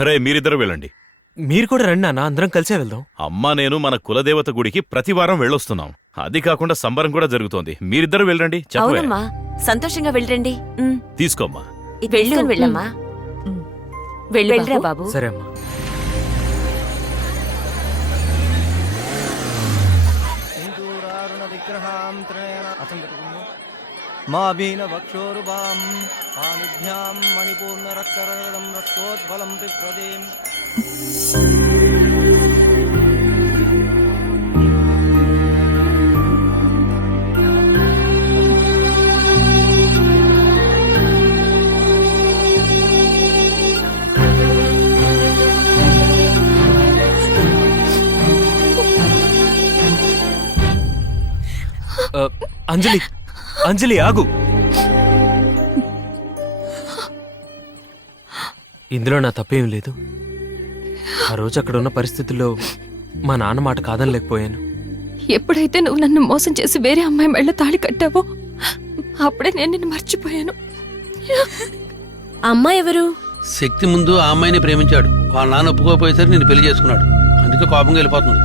అరే మీరిద్దరు వెళ్ళండి. మీరు కూడా రండి నాన్న, అందరం కలిసే వెళ్దాం. అమ్మా నేను మన కులదేవత గుడికి ప్రతి వారం వెళ్ళొస్తున్నాం. అది కాకుండా సంబరం కూడా జరుగుతోంది. మీరిద్దరు వెళ్ళండి. అవునమ్మా, సంతోషంగా వెళ్ళండి. తీసుకోమ్మా. వెళ్ళుకొని వెళ్ళమ్మా. వెళ్ళరా బాబు. సరే అమ్మా. మాబీన వక్షోరుబాం పానిభ్యాం మణిపూర్ణ రక్తరదం రక్తోద్బలం పిప్రదేం. అంజలి, అంజలి ఆగు. ఇందులో నా తప్పేం లేదు. ఆ రోజు అక్కడ ఉన్న పరిస్థితుల్లో మా నాన్న మాట కాదనలేకపోయాను. ఎప్పుడైతే నువ్వు నన్ను మోసం చేసి వేరే అమ్మాయి మెళ్ళ తాళి కట్టావో అప్పుడే నేను నిన్ను మర్చిపోయాను. అమ్మాయి ఎవరు? శక్తి ముందు ఆ అమ్మాయిని ప్రేమించాడు. వాళ్ళ నాన్న ఒప్పుకోపోయేసరికి నేను పెళ్లి చేసుకున్నాడు. అందుకే కోపంగా వెళ్ళిపోతుంది.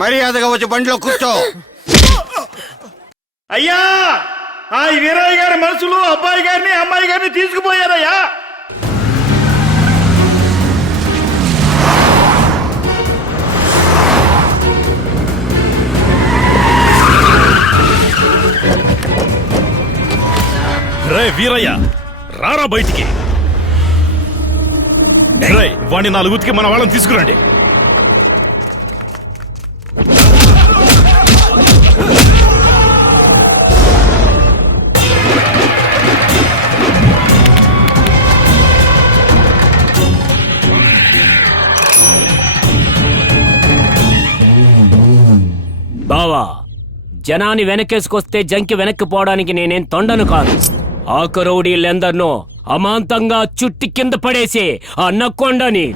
మర్యాదగా వచ్చి బండిలో కూర్చో. అయ్యా, ఆ వీరయ్య గారి మనుషులు అబ్బాయి గారిని అమ్మాయి గారిని తీసుకుపోయారయ్యా. రే వీరయ్య, రారా బయటికి. రే వాడిని 4 ఉతికి మన వాళ్ళని తీసుకురండి. బావా, జనాన్ని వెనకేసుకొస్తే జంకి వెనక్కి పోవడానికి నేనేం తొండను కాదు. ఆకరౌడీలందరినో అమాంతంగా చుట్టి కింద పడేసి అన్నకొండని